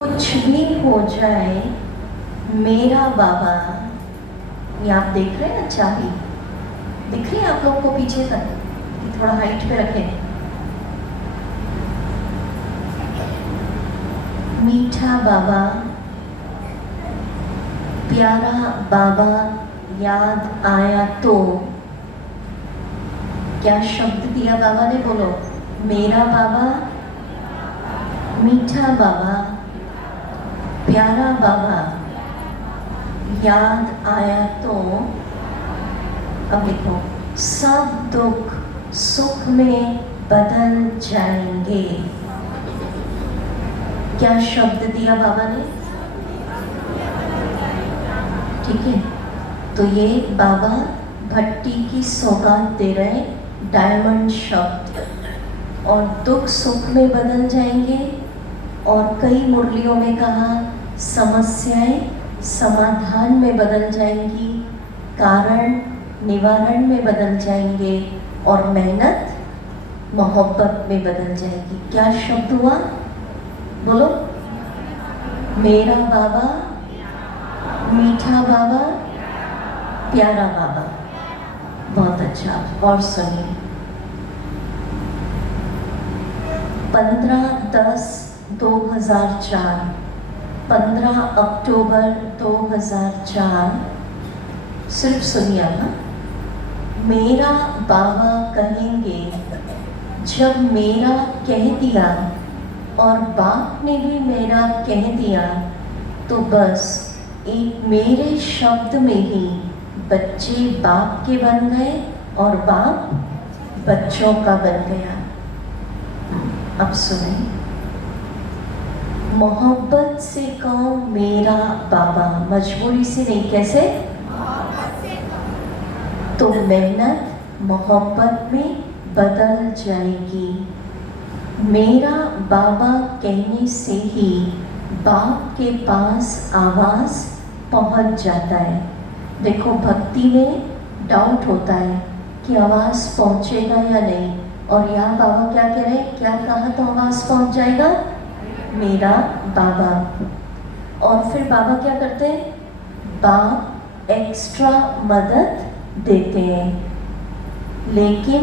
कुछ भी हो जाए मेरा बाबा। ये आप देख रहे हैं ना, चाबी दिख रही है आप लोगों को पीछे तक कि थोड़ा हाइट पे रखें। मीठा बाबा, प्यारा बाबा याद आया तो क्या शब्द दिया बाबा ने? बोलो, मेरा बाबा, मीठा बाबा, प्यारा बाबा याद आया तो। अब देखो, सब दुख सुख में बदल जाएंगे। क्या शब्द दिया बाबा ने? ठीक है, तो ये बाबा भट्टी की सौगात दे रहे, डायमंड शब्द। और दुख सुख में बदल जाएंगे, और कई मुरलियों में कहा समस्याएं समाधान में बदल जाएंगी, कारण निवारण में बदल जाएंगे, और मेहनत मोहब्बत में बदल जाएगी। क्या शब्द हुआ? बोलो, मेरा बाबा, मीठा बाबा, प्यारा बाबा। बहुत अच्छा। और सुनिए, 15/10/2004, 15 अक्टूबर 2004। सिर्फ सुनिए ना, मेरा बाबा कहेंगे जब मेरा कह दिया और बाप ने भी मेरा कह दिया, तो बस एक मेरे शब्द में ही बच्चे बाप के बन गए और बाप बच्चों का बन गया। अब सुने, मोहब्बत से कहो मेरा बाबा, मजबूरी से नहीं, कैसे? तो मेहनत मोहब्बत में बदल जाएगी। मेरा बाबा कहने से ही बाप के पास आवाज पहुंच जाता है। देखो, भक्ति में डाउट होता है कि आवाज पहुंचेगा या नहीं, और यहाँ बाबा क्या कह रहे हैं? क्या कहा तो आवाज पहुंच जाएगा? मेरा बाबा। और फिर बाबा क्या करते हैं? बाप एक्स्ट्रा मदद देते हैं, लेकिन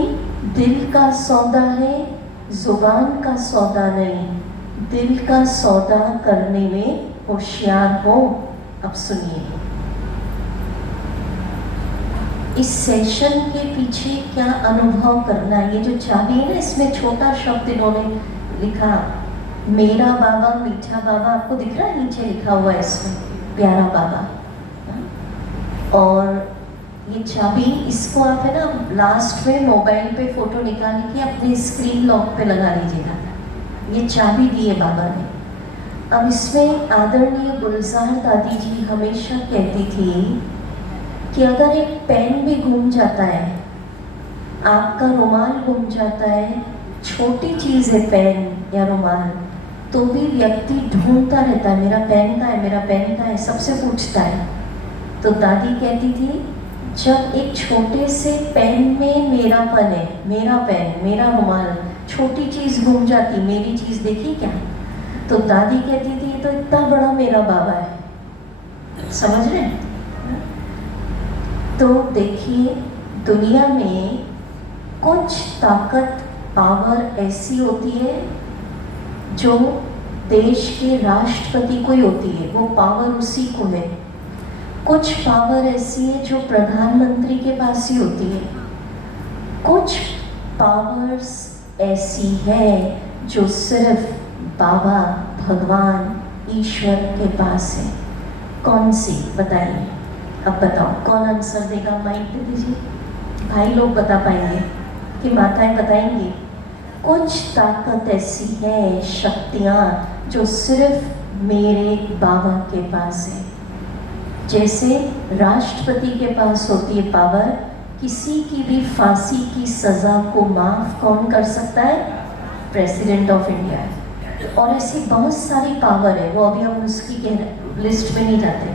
दिल का सौदा है, जुबान का सौदा नहीं। दिल का सौदा करने में होशियार हो। अब सुनिए, इस सेशन के पीछे क्या अनुभव करना है। ये जो चाबी है ना, इसमें छोटा शब्द इन्होंने लिखा, मेरा बाबा, मीठा बाबा। आपको दिख रहा है नीचे लिखा हुआ है इसमें, प्यारा बाबा। और ये चाबी, इसको आप है ना लास्ट में मोबाइल पे फोटो निकाल के अपने स्क्रीन लॉक पे लगा लीजिएगा। ये चाबी दी है बाबा ने। अब इसमें आदरणीय गुलजार दादी जी हमेशा कहती थी कि अगर एक पेन भी घूम जाता है, आपका रुमाल घूम जाता है, छोटी चीज़ है पेन या रुमाल, तो भी व्यक्ति ढूंढता रहता है, मेरा पेन का है, मेरा पेन का है, सबसे पूछता है। तो दादी कहती थी, जब एक छोटे से पेन में मेरापन है, मेरा पेन, मेरा रुमाल, छोटी चीज़ घूम जाती, मेरी चीज़ देखी क्या? तो दादी कहती थी, ये तो इतना बड़ा मेरा बाबा है। समझ रहे हैं? तो देखिए, दुनिया में कुछ ताकत, पावर ऐसी होती है जो देश के राष्ट्रपति को ही होती है, वो पावर उसी को है। कुछ पावर ऐसी है जो प्रधानमंत्री के पास ही होती है। कुछ पावर्स ऐसी है जो सिर्फ बाबा, भगवान, ईश्वर के पास है। कौन सी? बताइए। अब बताओ, कौन आंसर देगा? माइक दे दीजिए, भाई लोग बता पाएंगे कि माताएं बताएंगी। कुछ ताकत ऐसी है, शक्तियाँ जो सिर्फ मेरे बाबा के पास है। जैसे राष्ट्रपति के पास होती है पावर, किसी की भी फांसी की सज़ा को माफ़ कौन कर सकता है? President of India. और ऐसी बहुत सारी पावर है, वो अभी हम उसकी लिस्ट में नहीं जाते।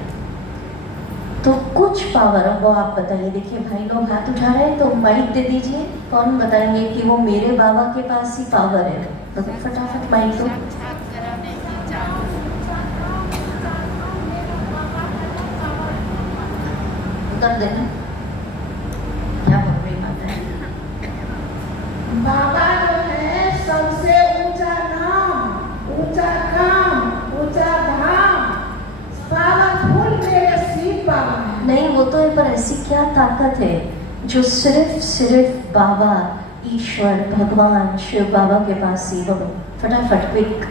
तो कुछ पावर, अब वो आप बताइए। देखिए भाई लोग हाथ उठा रहे हैं, तो माइक दे दीजिए। कौन बताएंगे कि वो मेरे बाबा के पास ही पावर है? तो फटाफट माइक दो। उत्तर देना, क्या बोल रही माता है? बाबा जो है सबसे ऊंचा नाम, ऊंचा काम, ऊंचा धाम, पावन फूल मेरे शिव बाबा है। नहीं वो तो है, पर ऐसी क्या ताकत है जो सिर्फ बाबा, ईश्वर, भगवान, शिव बाबा के पास ही? बोलो फटाफट क्विक।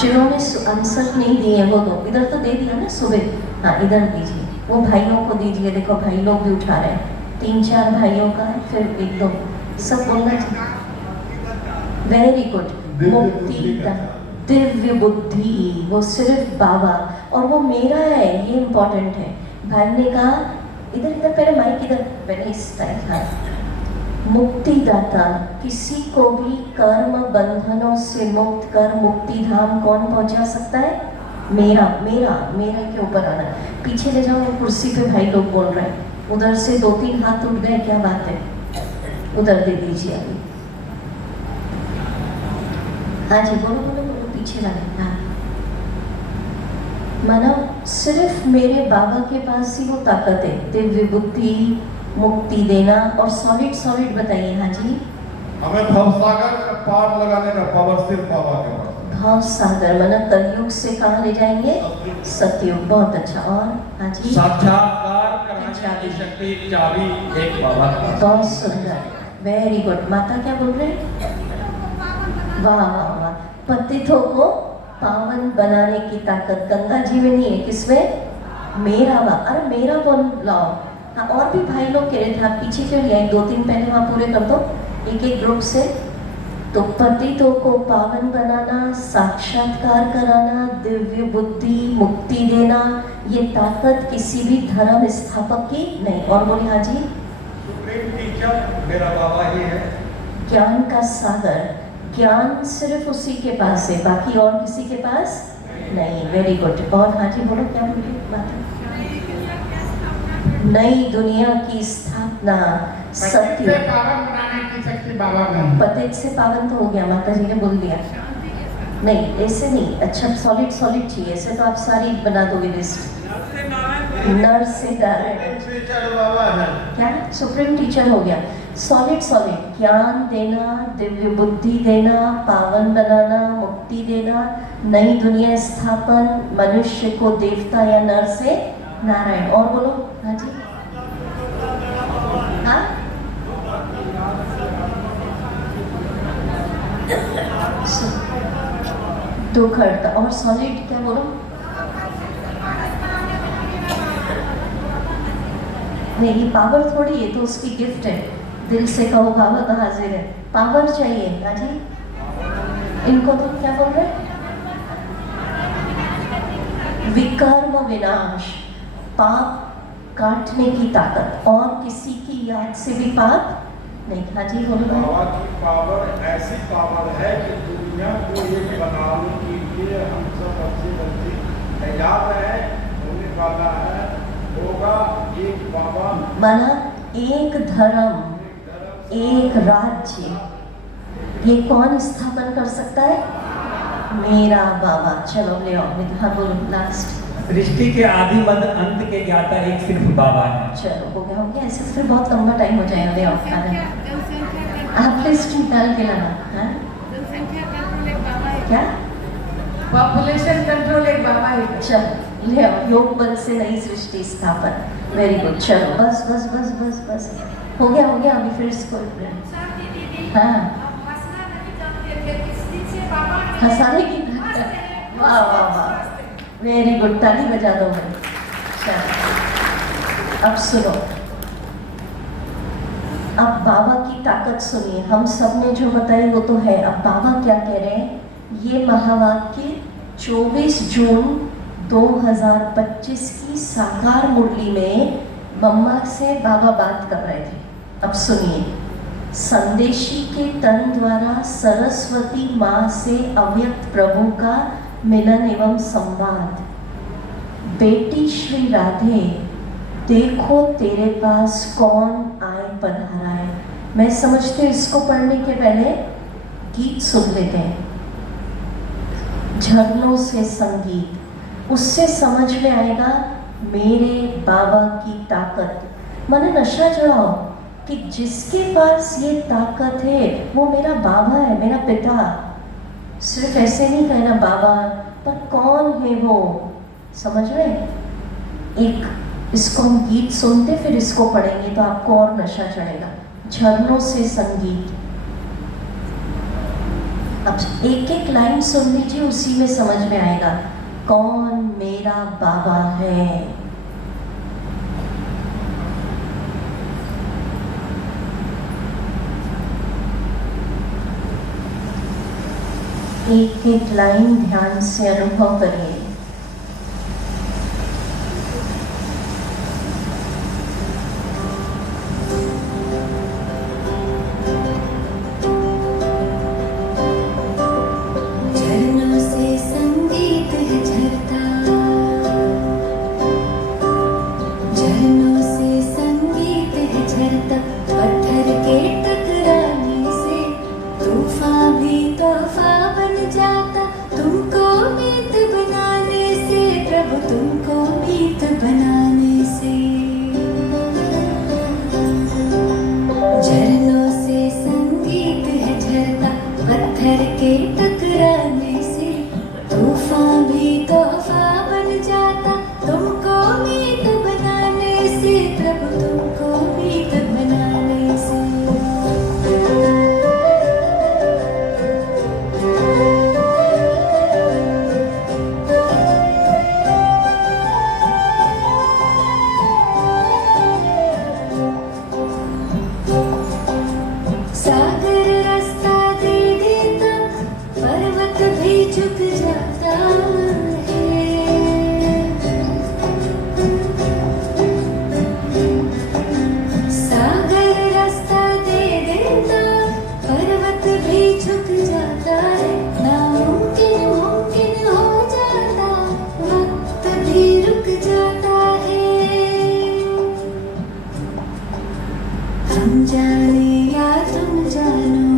जिन्होंने आंसर नहीं दिए वो दो, इधर तो दे दिया ना सुबह, हाँ इधर दीजिए, वो भाइयों को दीजिए, देखो भाई लोग भी उठा रहे हैं, 3-4 भाइयों का है, फिर 1-2 सब बोलना चाहिए। Very good. मुक्ति का दिव्य बुद्धि, वो सिर्फ बाबा, और वो मेरा है, ये इम्पोर्टेंट है। भाई ने कहा इधर इधर, पहले माइक इधर, पहले इस टाइप, हाँ। मुक्तिदाता, किसी को भी कर्म बंधनों से मुक्त कर मुक्ति धाम कौन पहुंचा सकता है? मेरा मेरा मेरा के ऊपर आना। पीछे ले जाओ, वो कुर्सी पे भाई लोग बोल रहे हैं, उधर से 2-3 हाथ उठ गए, क्या बात है? उधर दे दीजिए अभी। हाँ जी बोलो बोलो बोलो, पीछे वाले। हाँ मानो सिर्फ मेरे बाबा के पास ही वो ताकत है, दिव्य बुद्धि, मुक्ति देना, और सॉलिड बताइए। हाँ जी, हमें भवसागर का पार लगाने का पावर सिर्फ बाबा के पास है। भाव सागर माना कलयुग से कहाँ ले जाएंगे? सतयुग। बहुत अच्छा। और हाँ जी, साक्षात्कार कराने की शक्ति, चाबी एक बाबा के पास। बहुत सुंदर, वेरी गुड। माता क्या बोल रहे हैं? वाह वाह वाह। पतितों को पावन बनाने की ताकत गंगा जी में नहीं है, किसमें? मेरा। वाह, अरे मेरा बोल लाओ। हाँ और भी भाई लोग कह रहे थे, आप पीछे क्यों लिया? 2-3 पहले वहाँ पूरे कर दो एक ग्रुप से। तो पतितों को पावन बनाना, साक्षात्कार कराना, दिव्य बुद्धि, मुक्ति देना, ये ताकत किसी भी धर्म स्थापक की नहीं। और बोले हाँ जी, सुप्रीम टीचर मेरा बाबा ही है। ज्ञान का सागर, ज्ञान सिर्फ उसी के पास है, बाकी और किसी के पास नहीं। Very good. और हाँ जी बोलो, क्या बोल रही बात? नई दुनिया की स्थापना, सत्य। पावन बनाने की शक्ति बाबा में। पतित से पावन तो हो गया, माता जी ने बोल दिया। नहीं ऐसे नहीं, अच्छा सॉलिड चाहिए, ऐसे तो आप सारी बना दोगे लिस्ट। नर से डायरेक्ट टीचर बाबा है। क्या? सुप्रीम टीचर हो गया। सॉलिड ज्ञान देना, दिव्य बुद्धि देना, पावन बनाना, मुक्ति देना, नई दुनिया स्थापन, मनुष्य को देवता या नर से नारायण। और बोलो हाँ जी, हाँ दुख हरता। और सॉलिड क्या बोलो? नहीं ये पावर थोड़ी है, तो उसकी गिफ्ट है। दिल से कहो बाबा का हाजिर है, पावर चाहिए। हाँ जी, इनको तो क्या बोल रहे? विकर्म विनाश, पाप काटने की ताकत, और किसी की याद से भी पाप नहीं। हाँ जी बोलो। बाबा की पावर ऐसी पावर है कि दुनिया को एक बनाने के लिए हम सब अच्छी याद है, होने वाला है, होगा एक बाबा। माना एक धर्म, एक राज्य, ये कौन स्थापन कर सकता है? मेरा बाबा। चलो ले आओ, हाँ बोलो लास्ट। सृष्टि के आदि मध्य अंत के ज्ञाता एक सिर्फ बाबा है। चलो हो गया, ऐसे फिर बहुत लंबा टाइम हो जाएगा। ले आओ खाना, आप लिस्ट निकाल के लाना। हाँ क्या? पॉपुलेशन कंट्रोल एक बाबा ही। चलो ले आओ, योग बल से नई सृष्टि स्थापन। Very good. चलो बस बस बस बस बस, हो गया अभी फिर इसको। हाँ हंसाने की, वाह वाह वाह, वेरी गुड, ताली बजा दो भाई। चलो अब सुनो, अब बाबा की ताकत सुनिए। हम सब ने जो बताई वो तो है, अब बाबा क्या कह रहे हैं? ये महावाक्य 24 जून 2025 की साकार मुरली में मम्मा से बाबा बात कर रहे थे। अब सुनिए, संदेशी के तन द्वारा सरस्वती माँ से अव्यक्त प्रभु का मिलन एवं संवाद। बेटी श्री राधे, देखो तेरे पास कौन आए पधारा है। मैं समझती हूँ इसको पढ़ने के पहले गीत सुन लेते हैं, झरनों से संगीत, उससे समझ में आएगा मेरे बाबा की ताकत, मन नशा चढ़ाओ कि जिसके पास ये ताकत है वो मेरा बाबा है, मेरा पिता। सिर्फ ऐसे नहीं कहना बाबा, पर कौन है वो, समझ रहे। एक इसको हम गीत सुनते फिर इसको पढ़ेंगे तो आपको और नशा चढ़ेगा। झरनों से संगीत, अब एक एक लाइन सुन लीजिए, उसी में समझ में आएगा कौन मेरा बाबा है। एक एक लाइन ध्यान से अनुभव करिए। झरनों से संगीत है झरता, झरनों से संगीत है झरता, पत्थर के टकराने से तूफान भी तोहफा बन जाता, तुमको मीत बनाने से प्रभु, तुमको मीत बनाने से। झरनों से संगीत है झरता, पत्थर के टकराने से तूफान भी तोहफा बन जाता, तुमको मीत बनाने से प्रभु, तुमको मीत बनाने से। सागर रास्ता दे देता, पर्वत भी झुक जाता है। सागर रास्ता दे देता, पर्वत भी झुक जाता है। नामुमकिन मुमकिन हो जाता, वक्त भी रुक जाता है। हम जाने या तुम जानो,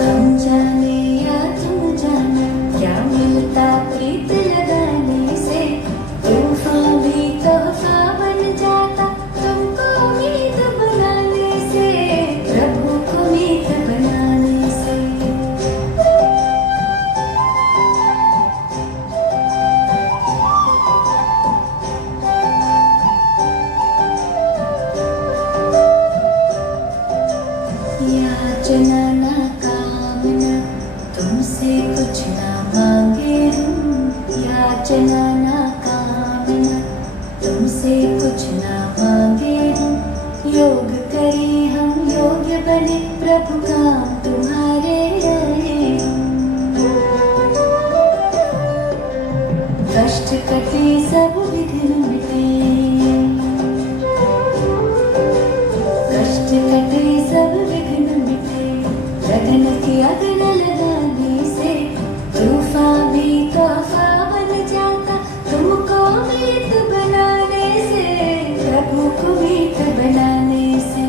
हम जाने या तुम जानो, क्या मिलता प्रीत लगाने से, तूफान भी तोहफा बन जाता, तुमको मीत बनाने से प्रभु को मीत बनाने से। याचना ना कामना, तुमसे कुछ ना मांगे हम। याचना ना कामना, तुमसे कुछ ना मांगे हम। योग करें हम, योग्य बने प्रभु, काम तुम्हारे आए हम। कष्ट कटे सब विघ्न मिटे, कष्ट कटे सब विघ्न मिटे, लगन की अग्न लगाने से तूफान भी तोहफा बन जाता, तुमको मीत बनाने से प्रभु को मीत बनाने से।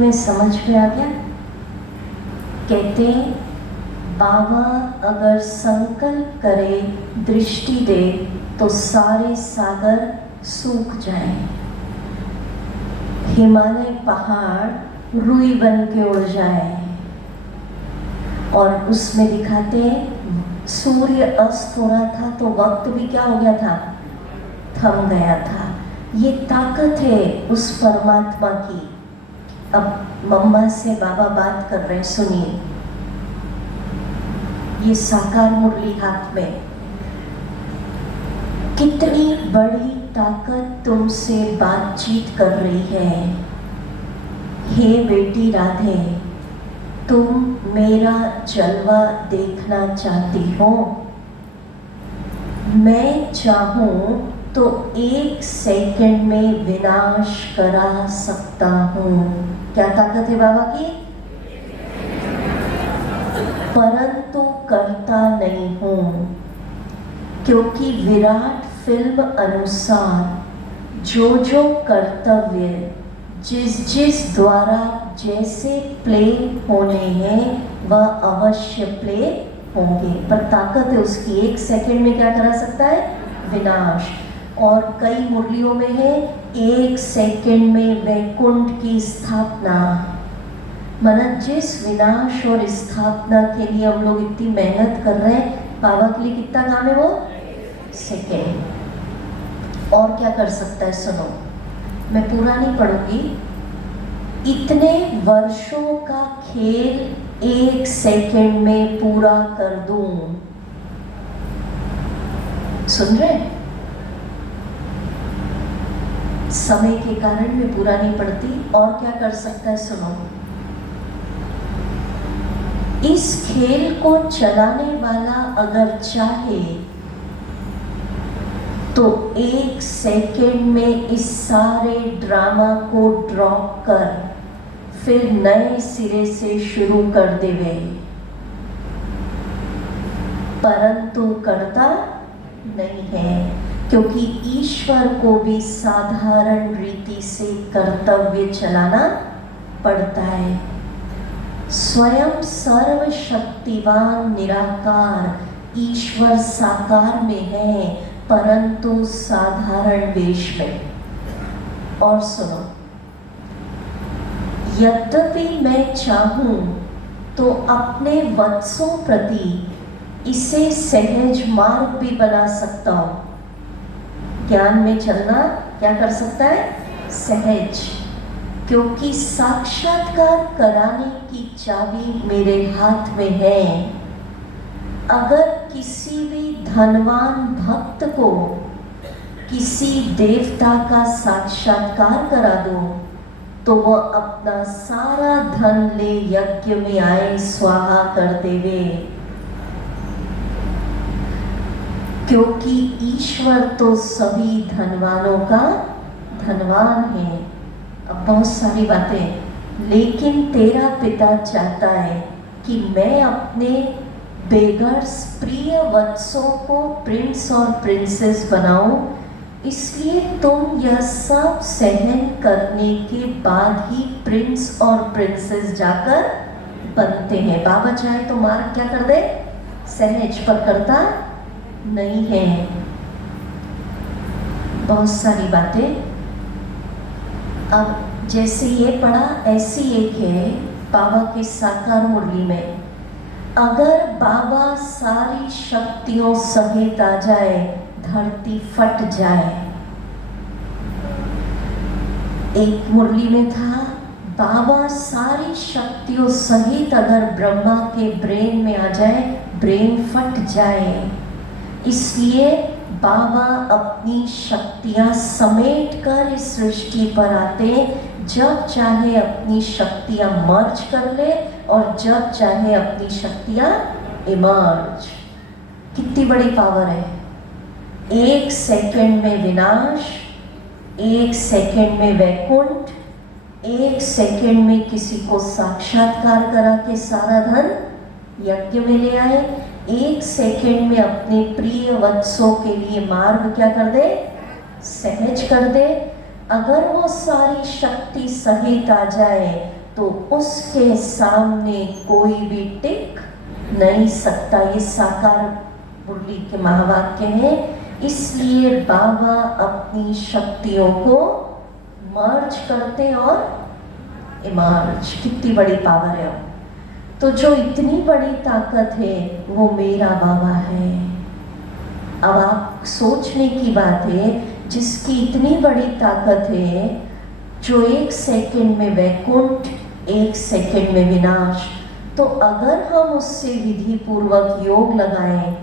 में समझ में आ गया? कहते हैं बाबा अगर संकल्प करे, दृष्टि दे तो सारे सागर सूख जाएं, हिमालय पहाड़ रुई बन के उड़ जाए। और उसमें दिखाते हैं सूर्य अस्त हो रहा था तो वक्त भी क्या हो गया था? थम गया था। ये ताकत है उस परमात्मा की। अब मम्मा से बाबा बात कर रहे हैं, सुनिए। ये साकार मुरली हाथ में, कितनी बड़ी ताकत तुमसे बातचीत कर रही है। हे बेटी राधे, तुम मेरा जलवा देखना चाहती हो? मैं चाहूं तो 1 सेकंड में विनाश करा सकता हूं। क्या ताकत है बाबा की? परंतु करता नहीं हूं, क्योंकि विराट फिल्म अनुसार जो जो कर्तव्य जिस द्वारा जैसे प्ले होने हैं वह अवश्य प्ले होंगे। पर ताकत है उसकी, 1 सेकंड में क्या करा सकता है? विनाश। और कई मुरलियों में है 1 सेकंड में वैकुंठ की स्थापना। माना जिस विनाश और स्थापना के लिए हम लोग इतनी मेहनत कर रहे हैं, बाबा के लिए कितना काम है? वो सेकंड। और क्या कर सकता है? सुनो, मैं पूरा नहीं पढ़ूंगी। इतने वर्षों का खेल 1 सेकंड में पूरा कर दूं। सुन रहे? समय के कारण मैं पूरा नहीं पढ़ती। और क्या कर सकता है? सुनो, इस खेल को चलाने वाला अगर चाहे तो 1 सेकंड में इस सारे ड्रामा को ड्रॉप कर फिर नए सिरे से शुरू कर देवे, परंतु करता नहीं है, क्योंकि ईश्वर को भी साधारण रीति से कर्तव्य चलाना पड़ता है। स्वयं सर्वशक्तिवान निराकार ईश्वर साकार में है, परंतु साधारण वेश में। और सुनो, यद्यपि मैं चाहूं तो अपने वत्सों प्रति इसे सहज मार्ग भी बना सकता हूं। ज्ञान में चलना क्या कर सकता है? सहज। क्योंकि साक्षात्कार कराने की चाबी मेरे हाथ में है। अगर किसी भी धनवान भक्त को किसी देवता का साक्षात्कार करा दो तो वह अपना सारा धन ले यज्ञ में आए स्वाहा कर देवे, क्योंकि ईश्वर तो सभी धनवानों का धनवान है। अब बहुत सारी बातें, लेकिन तेरा पिता चाहता है कि मैं अपने बेगर्स प्रिय वत्सों को प्रिंस और प्रिंसेस बनाऊं, इसलिए तुम यह सब सहन करने के बाद ही प्रिंस और प्रिंसेस जाकर बनते हैं। बाबा चाहे तो मार्ग क्या कर दे? सहज, पर करता नहीं है। बहुत सारी बातें। अब जैसे ये पढ़ा, ऐसी एक है बाबा की साकार मुरली में, अगर बाबा सारी शक्तियों सहित आ जाए धरती फट जाए। एक मुरली में था बाबा सारी शक्तियों सहित अगर ब्रह्मा के ब्रेन में आ जाए, ब्रेन फट जाए। इसलिए बाबा अपनी शक्तियां समेट कर इस सृष्टि पर आते, जब चाहे अपनी शक्तियां मर्ज कर ले और जब चाहे अपनी शक्तियां इमर्ज। कितनी बड़ी पावर है! 1 सेकंड में विनाश, 1 सेकंड में वैकुंठ, 1 सेकंड में किसी को साक्षात्कार करा के सारा धन यज्ञ में ले आए, 1 सेकंड में अपने प्रिय वत्सों के लिए मार्ग क्या कर दे? सहज कर दे। अगर वो सारी शक्ति सहित आ जाए तो उसके सामने कोई भी टिक नहीं सकता। ये साकार मुरली के महावाक्य हैं। इसलिए बाबा अपनी शक्तियों को मर्ज करते और इमर्ज। कितनी बड़ी पावर है। तो जो इतनी बड़ी ताकत है वो मेरा बाबा है। अब आप सोचने की बात है, जिसकी इतनी बड़ी ताकत है, जो 1 सेकंड में वैकुंठ, 1 सेकंड में विनाश, तो अगर हम उससे विधि पूर्वक योग लगाएं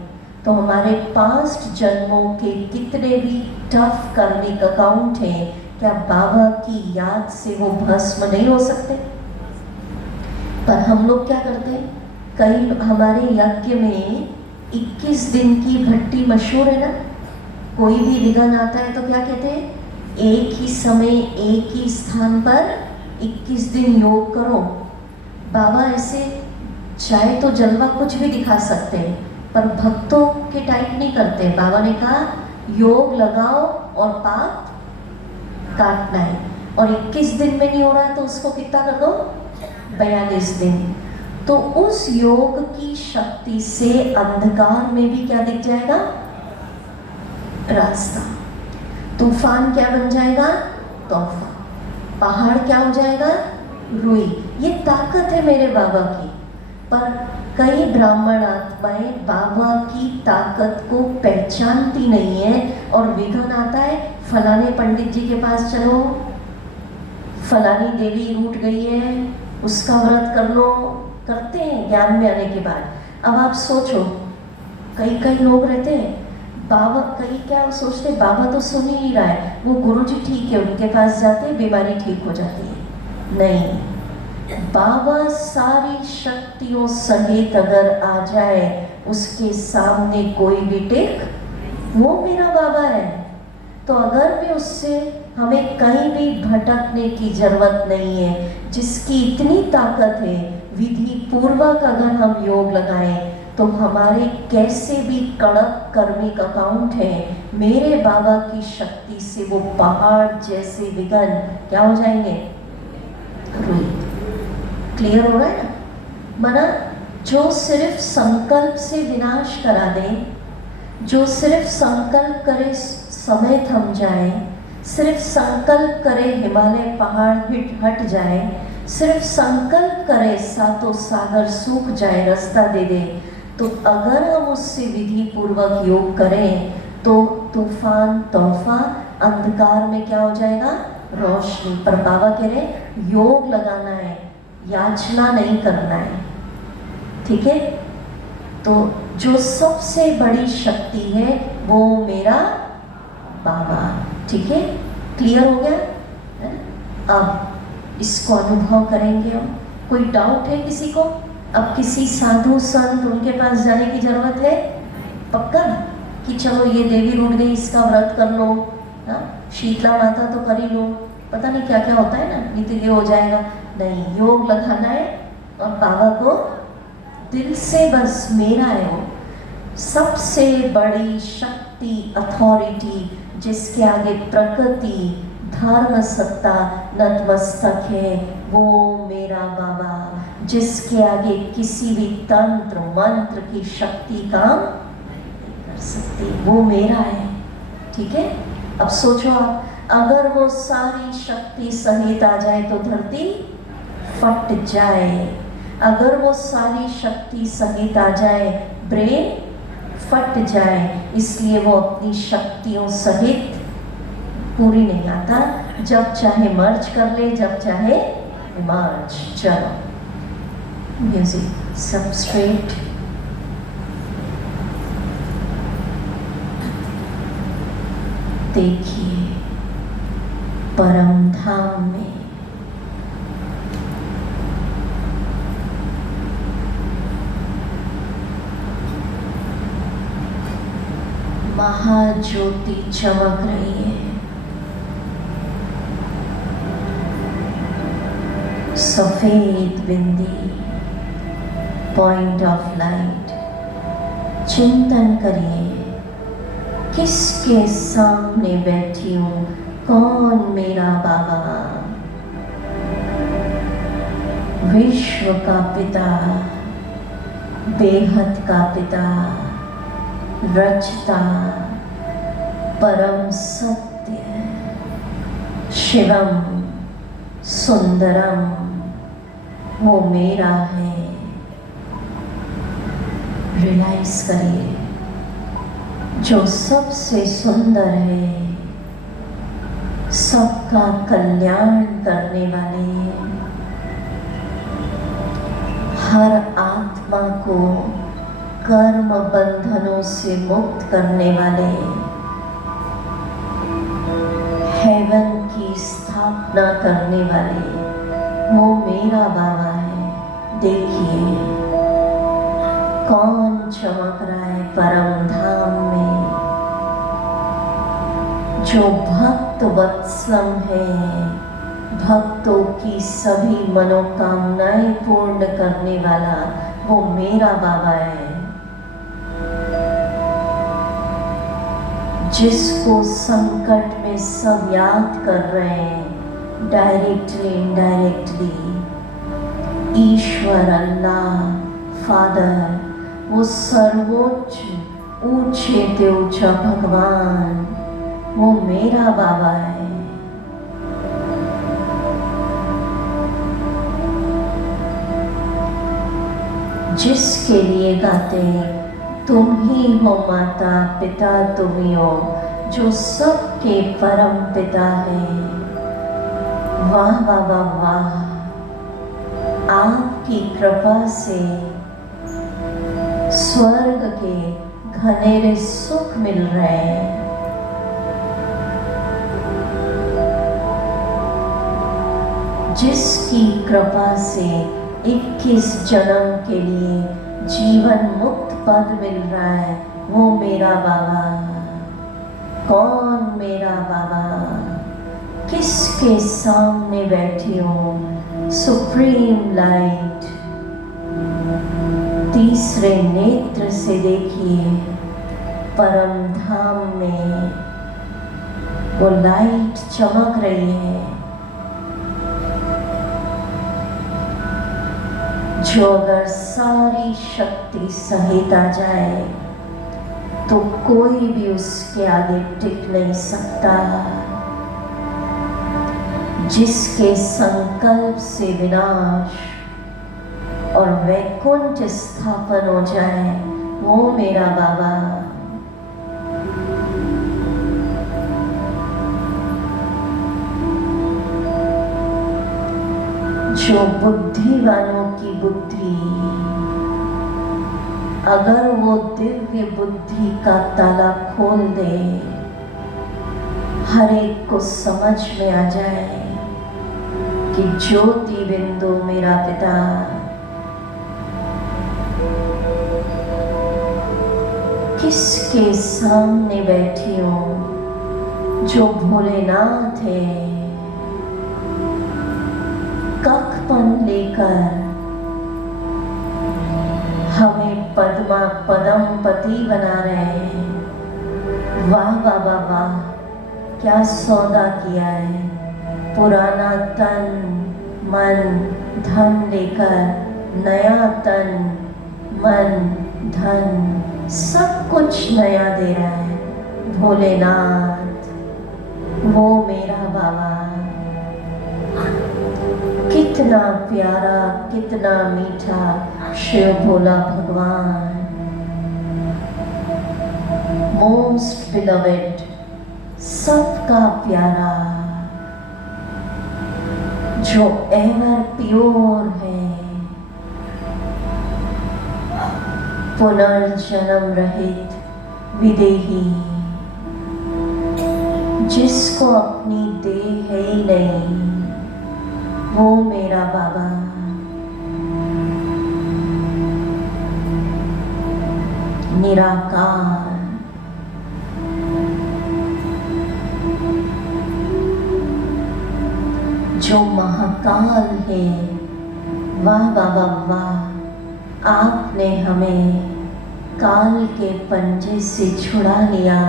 तो हमारे पास्ट जन्मों के कितने भी टफ कर्मिक अकाउंट हैं, क्या बाबा की याद से वो भस्म नहीं हो सकते? पर हम लोग क्या करते हैं, कई हमारे यज्ञ में 21 दिन की भट्टी मशहूर है ना। कोई भी विघ्न आता है तो क्या कहते हैं, एक ही समय एक ही स्थान पर 21 दिन योग करो। बाबा ऐसे चाहे तो जलवा कुछ भी दिखा सकते हैं, पर भक्तों के टाइप नहीं करते। बाबा ने कहा योग लगाओ और पाप काटना है, और 21 दिन में नहीं हो रहा है तो उसको कितना कर दो, 42 दिन। तो उस योग की शक्ति से अंधकार में भी क्या दिख जाएगा, रास्ता। तूफान क्या बन जाएगा, तोहफा। पहाड़ क्या हो जाएगा, रुई। ये ताकत है मेरे बाबा की। पर कई ब्राह्मण आत्माएं बाबा की ताकत को पहचानती नहीं है, और विघ्न आता है, फलाने पंडित जी के पास चलो, फलानी देवी रूठ गई है, उसका व्रत कर लो। करते हैं ज्ञान में आने के बाद। अब आप सोचो, कई लोग रहते हैं, बाबा, कई क्या सोचते, बाबा तो सुन ही नहीं रहा है, वो गुरुजी ठीक है, उनके पास जाते बीमारी ठीक हो जाती है। नहीं, बाबा सारी शक्तियों सहित अगर आ जाए, उसके सामने कोई भी टिक, वो मेरा बाबा है। तो अगर भी उससे हमें कहीं भी भटकने की जरूरत नहीं है, जिसकी इतनी ताकत है, विधि पूर्वक अगर हम योग लगाएं तो हमारे कैसे भी कड़क कर्मिक अकाउंट है, मेरे बाबा की शक्ति से वो पहाड़ जैसे विघ्न क्या हो जाएंगे, रुई। क्लियर हो रहा है ना? मना जो सिर्फ संकल्प से विनाश करा दे, जो सिर्फ संकल्प करे समय थम जाए, सिर्फ संकल्प करे हिमालय पहाड़ हट जाए, सिर्फ संकल्प करे सातों सागर सूख जाए, रास्ता दे दे, तो अगर हम उससे विधि पूर्वक योग करें तो तूफान तोहफा, अंधकार में क्या हो जाएगा, रोशनी। पर बाबा कह रहे योग लगाना है, याचना नहीं करना है। ठीक है? तो जो सबसे बड़ी शक्ति है वो मेरा बाबा। ठीक है? क्लियर हो गया है? अब इसको अनुभव करेंगे हम। कोई डाउट है किसी को? अब किसी साधु संत उनके पास जाने की जरूरत है पक्का, कि चलो ये देवी रूठ गई, इसका व्रत कर लो, शीतला माता तो कर ही लो, पता नहीं क्या क्या होता है ना, नहीं तो ये हो जाएगा। नहीं, योग लगाना है और बाबा को दिल से, बस मेरा है वो सबसे बड़ी शक्ति, अथॉरिटी, जिसके आगे प्रकृति धर्म सत्ता नतमस्तक है, वो मेरा बाबा। जिसके आगे किसी भी तंत्र मंत्र की शक्ति काम नहीं कर सकती, वो मेरा है। ठीक है? अब सोचो आप, अगर वो सारी शक्ति सहित आ जाए तो धरती फट जाए, अगर वो सारी शक्ति सहित आ जाए ब्रेन फट जाए। इसलिए वो अपनी शक्तियों सहित पूरी नहीं आता, जब चाहे मर्ज कर ले, जब चाहे मर्ज। चलो म्यूजिक सबस्ट्रेट। देखिए परम धाम में महाज्योति चमक रही है। सफेद बिंदी, पॉइंट ऑफ लाइट। चिंतन करिए, किसके सामने बैठी हूँ, कौन मेरा बाबा। विश्व का पिता, बेहद का पिता, रचता, परम सत्य, शिवम सुंदरम, वो मेरा है। रियलाइज करिए, जो सबसे सुंदर है, सबका कल्याण करने वाले, हर आत्मा को कर्म बंधनों से मुक्त करने वाले, हेवन की स्थापना करने वाले, वो मेरा बाबा है। देखिए कौन चमक रहा है परम धाम में, जो भक्त वत्सलम है, भक्तों की सभी मनोकामनाएं पूर्ण करने वाला, वो मेरा बाबा है। जिसको संकट में सब याद कर रहे हैं, डायरेक्टली इनडायरेक्टली, ईश्वर, अल्लाह, फादर, वो सर्वोच्च ऊंचे ते ऊंचा भगवान, वो मेरा बाबा है। जिसके लिए गाते, तुम ही हो माता पिता तुम ही हो, जो सबके परम पिता है। वाह बाबा वाह, आपकी कृपा से स्वर्ग के घनेरे सुख मिल रहे हैं। जिसकी कृपा से 21 जन्म के लिए जीवन मुक्त पद मिल रहा है, वो मेरा बाबा। कौन मेरा बाबा? किसके सामने बैठी हो? सुप्रीम लाइट, तीसरे नेत्र से देखिए, परम धाम में वो लाइट चमक रही है, जो अगर सारी शक्ति सहित आ जाए तो कोई भी उसके आगे टिक नहीं सकता। जिसके संकल्प से विनाश और वैकुंठ स्थापन हो जाए, वो मेरा बाबा। जो बुद्धिवानों की बुद्धि, अगर वो दिव्य बुद्धि का ताला खोल दे, हर एक को समझ में आ जाए कि ज्योति बिंदु मेरा पिता, किसके सामने बैठी हूँ? जो भोलेनाथ है, कखपन लेकर हमें पद्मा पदम पति बना रहे हैं। वाह बाबा वाह, क्या सौदा किया है। पुराना तन मन धन लेकर नया तन मन धन सब कुछ नया दे रहा है भोलेनाथ, वो मेरा बाबा। कितना प्यारा, कितना मीठा शिव भोला भगवान, मोस्ट बिलवेड, सबका प्यारा, जो एवर प्योर है, पुनर्जन्म रहित विदेही, जिसको अपनी देह है ही नहीं, वो मेरा बाबा। निराकार, जो महाकाल है। वाह बाबा वाह, आपने हमें काल के पंजे से छुड़ा लिया।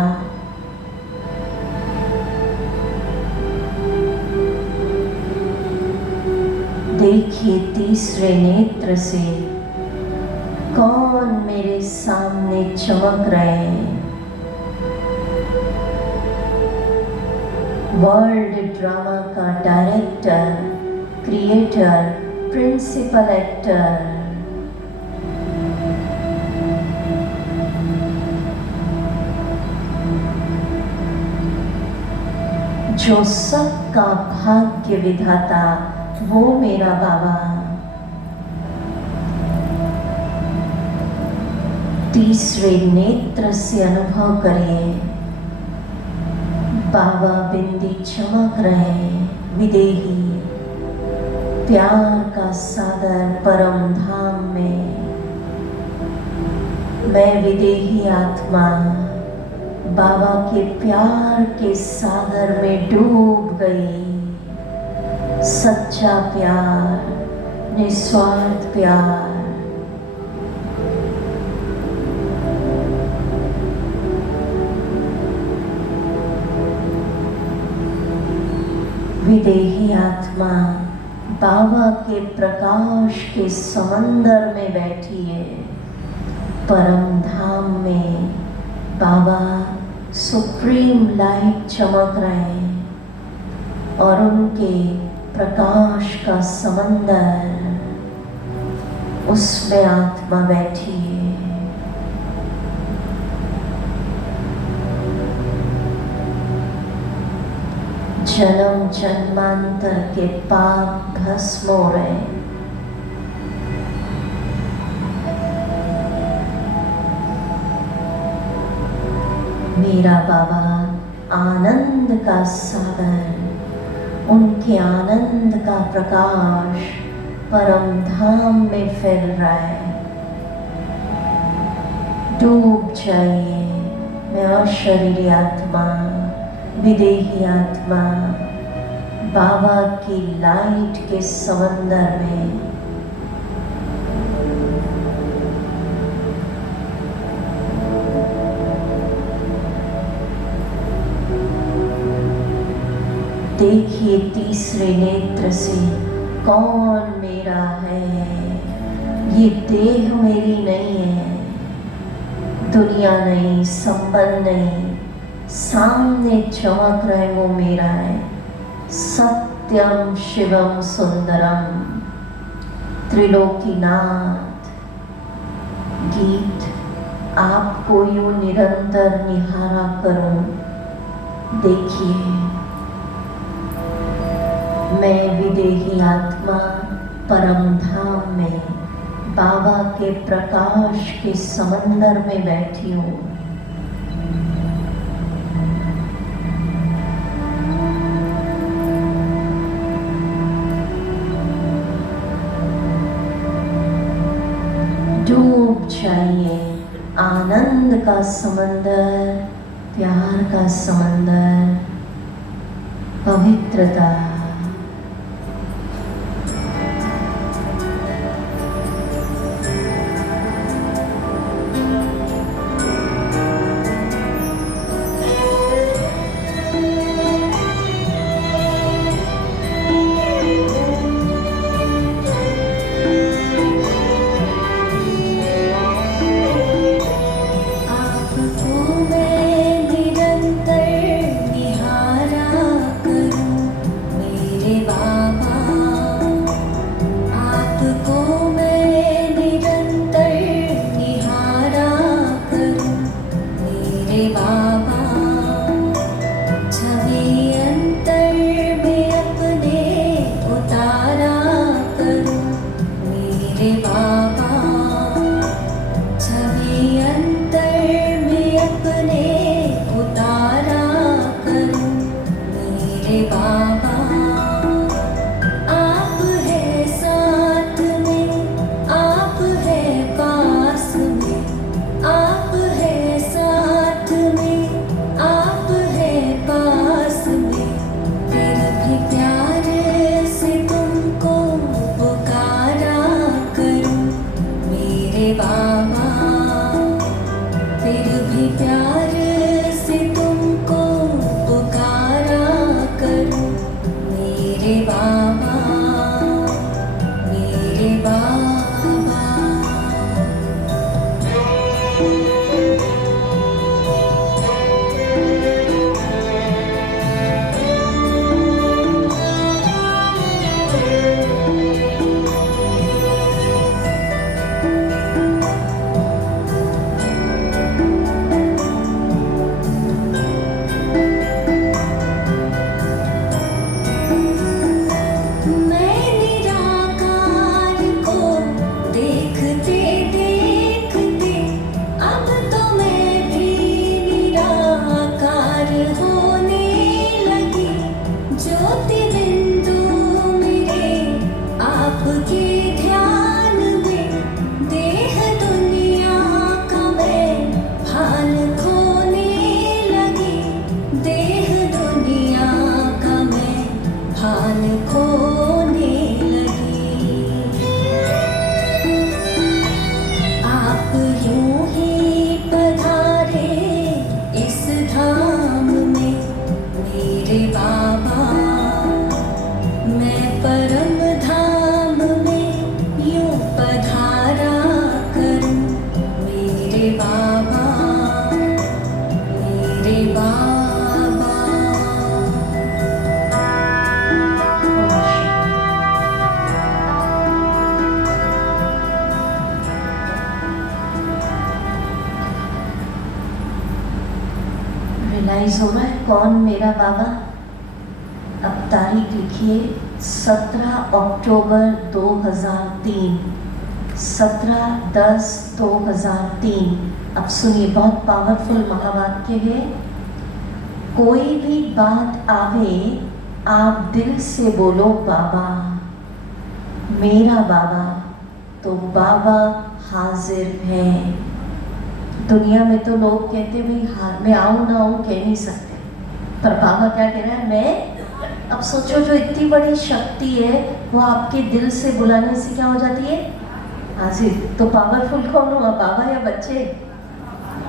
देखिए तीसरे नेत्र से कौन मेरे सामने चमक रहे हैं। वर्ल्ड ड्रामा का डायरेक्टर, क्रिएटर, प्रिंसिपल एक्टर, जो सबका भाग्य विधाता, वो मेरा बाबा। तीसरे नेत्र से अनुभव करिए, बाबा बिंदी चमक रहे हैं। विदेही प्यार का सागर परम धाम में, मैं विदेही आत्मा बाबा के प्यार के सागर में डूब गई। सच्चा प्यार, निस्वार्थ प्यार। विदेही आत्मा बाबा के प्रकाश के समंदर में बैठी है। परम धाम में बाबा सुप्रीम लाइट चमक रहे हैं और उनके प्रकाश का समंदर, उसमें आत्मा बैठी है। जन्म जन्मांतर के पाप भस्म हो रहे हैं। मेरा बाबा आनंद का सागर, उनके आनंद का प्रकाश परम धाम में फैल रहा है। डूब जाइए, मैं अशरीरी आत्मा, विदेही आत्मा बाबा की लाइट के समंदर में। देखिए तीसरे नेत्र से कौन मेरा है। ये देह मेरी नहीं है, दुनिया नहीं, संबंध नहीं। सामने चमक रहे वो मेरा है। सत्यम शिवम सुंदरम, त्रिलोकीनाथ। गीत आपको यूं निरंतर निहारा करूं। देखिए, मैं विदेही आत्मा परम धाम में बाबा के प्रकाश के समंदर में बैठी हूँ। डूब जाइए, आनंद का समंदर, प्यार का समंदर, पवित्रता। मैं निरंतर निहारा करूं। भान खोने लगी। आप यूं ही पधारे इस धाम में मेरे बाबा, मैं परम धाम में यूं पधारा करूं मेरे बाबा, मेरे बाबा। रियलाइज हो रहा है कौन मेरा बाबा? अब तारीख लिखिए 17 अक्टूबर 2003, 17/10/2003। अब सुनिए, बहुत पावरफुल महावाक्य है। कोई भी बात आवे आप दिल से बोलो बाबा, मेरा बाबा, तो बाबा हाजिर है। दुनिया में तो लोग कहते भाई हाँ मैं आऊँ ना आऊँ कह नहीं सकते, पर बाबा क्या कह रहा है? मैं। अब सोचो जो इतनी बड़ी शक्ति है वो आपके दिल से बुलाने से क्या हो जाती है? हाजिर। तो पावरफुल कौन हुआ, बाबा या बच्चे?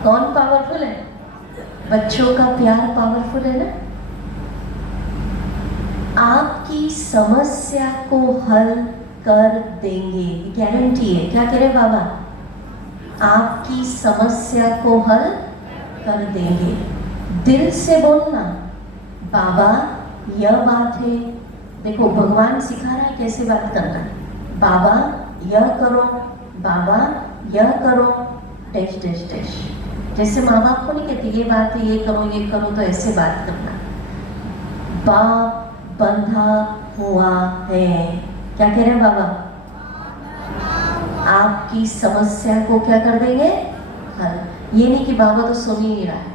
कौन पावरफुल है? बच्चों का प्यार पावरफुल है ना। आपकी समस्या को हल कर देंगे, गारंटी है। क्या कह रहे बाबा? आपकी समस्या को हल कर देंगे। दिल से बोलना बाबा यह बात है। देखो भगवान सिखा रहा है कैसे बात करना। बाबा यह करो, बाबा यह करो, डैश डैश डैश। जैसे माँ बाप को नहीं कहते ये बात है ये करो, तो ऐसे बात करना। बाप बंधा हुआ है। क्या कह रहे हैं बाबा? आपकी समस्या को क्या कर देंगे? हल। ये नहीं कि बाबा तो सुन ही नहीं रहा है।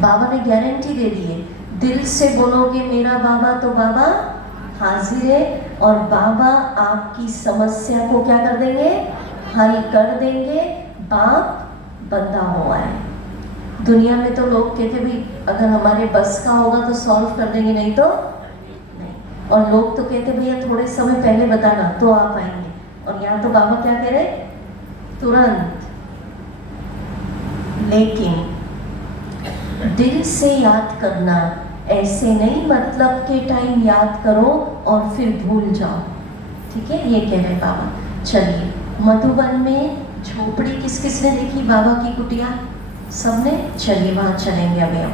बाबा ने गारंटी दे दी है, दिल से बोलोगे मेरा बाबा तो बाबा हाजिर है, और बाबा आपकी समस्या को क्या कर देंगे? हल कर देंगे। बाप बंधा हुआ है। दुनिया में तो लोग कहते भाई अगर हमारे बस का होगा तो सॉल्व कर देंगे, नहीं तो नहीं। और लोग तो कहते भैया थोड़े समय पहले बताना तो आ पाएंगे। और यहाँ तो बाबा क्या कह रहे? तुरंत। लेकिन दिल से याद करना, ऐसे नहीं मतलब के टाइम याद करो और फिर भूल जाओ। ठीक है, ये कह रहे बाबा। चलिए, मधुबन में झोपड़ी किस किस ने देखी? बाबा की कुटिया सबने। चलिए वहां चलेंगे अभी हम।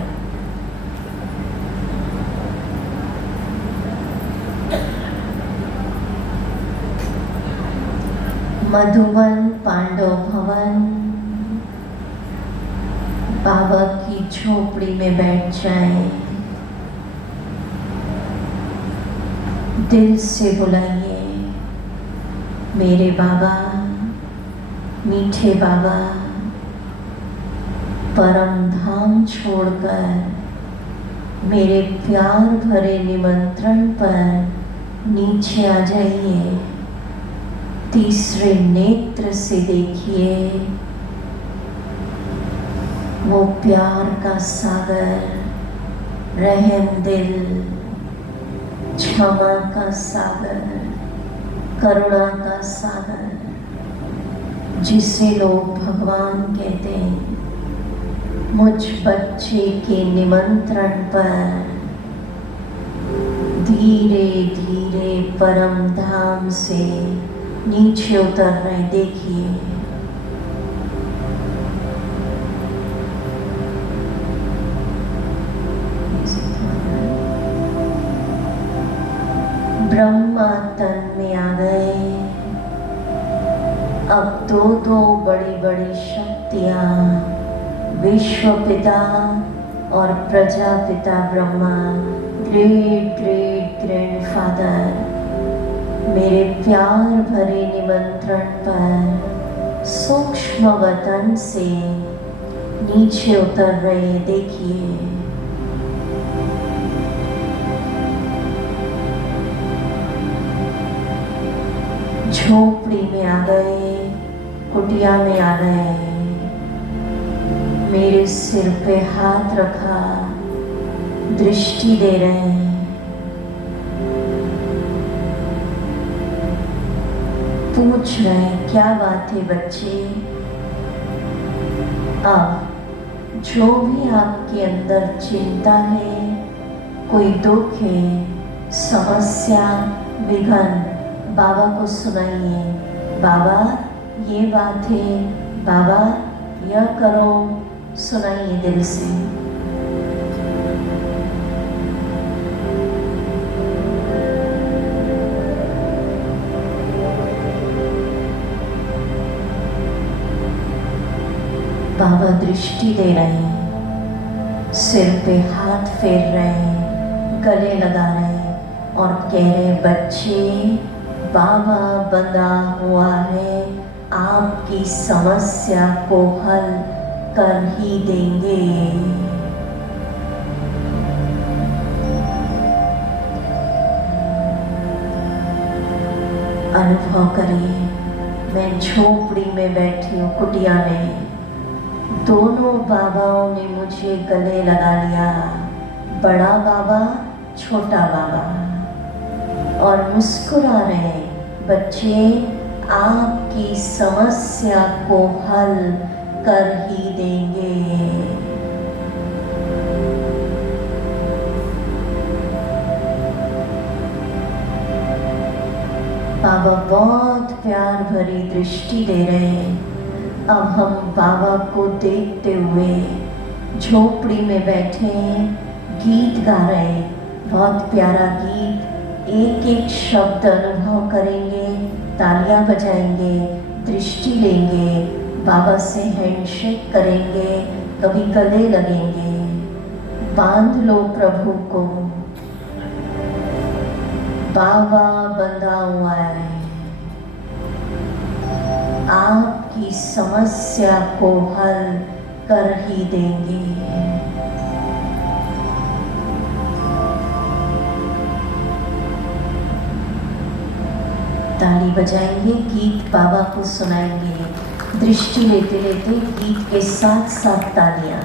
मधुबन पांडव भवन। बाबा की झोपड़ी में बैठ जाएं। दिल से बुलाइए मेरे बाबा, मीठे बाबा। परम धाम छोड़कर मेरे प्यार भरे निमंत्रण पर नीचे आ जाइए। तीसरे नेत्र से देखिए वो प्यार का सागर, रहम दिल, क्षमा का सागर, करुणा का सागर, जिसे लोग भगवान कहते हैं। मुझ बच्चे के निमंत्रण पर धीरे धीरे परम धाम से नीचे उतर रहे। देखिए ब्रह्मा तन में आ गए। अब दो दो बड़ी बड़ी शक्तियां, विश्व पिता और Prajapita Brahma, great great grandfather, मेरे प्यार भरे निमंत्रण पर सूक्ष्म वतन से नीचे उतर रहे। देखिए झोपड़ी में आ गए, कुटिया में आ गए। मेरे सिर पे हाथ रखा, दृष्टि दे रहे हैं। पूछ रहे हैं क्या बात है बच्चे। अब जो भी आपके अंदर चिंता है, कोई दुख है, समस्या, विघन, बाबा को सुनाइए। बाबा ये बात है, बाबा यह करो, सुनाइए दिल से। बाबा दृष्टि दे रहे हैं, सिर पे हाथ फेर रहे हैं, गले लगा रहे हैं और कह रहे हैं बच्चे, बाबा बंधा हुआ है, आपकी समस्या को हल कर ही देंगे। अनुभव करिए, मैं झोपड़ी में बैठी हूँ, कुटिया में, दोनों बाबाओं ने मुझे गले लगा लिया, बड़ा बाबा, छोटा बाबा, और मुस्कुरा रहे हैं, बच्चे आपकी समस्या को हल कर ही देंगे। बाबा बहुत प्यार भरी दृष्टि दे रहे हैं। अब हम बाबा को देखते हुए झोपड़ी में बैठे हैं, गीत गा रहे हैं, बहुत प्यारा गीत, एक एक शब्द अनुभव करेंगे, तालियां बजाएंगे, दृष्टि लेंगे, बाबा से हैंडशेक करेंगे, कभी गले लगेंगे। बांध लो प्रभु को, बाबा बंधा हुआ है, आपकी समस्या को हल कर ही देंगे। ताली बजाएंगे, गीत बाबा को सुनाएंगे, दृष्टि लेते लेते गीत के साथ साथ तालियां।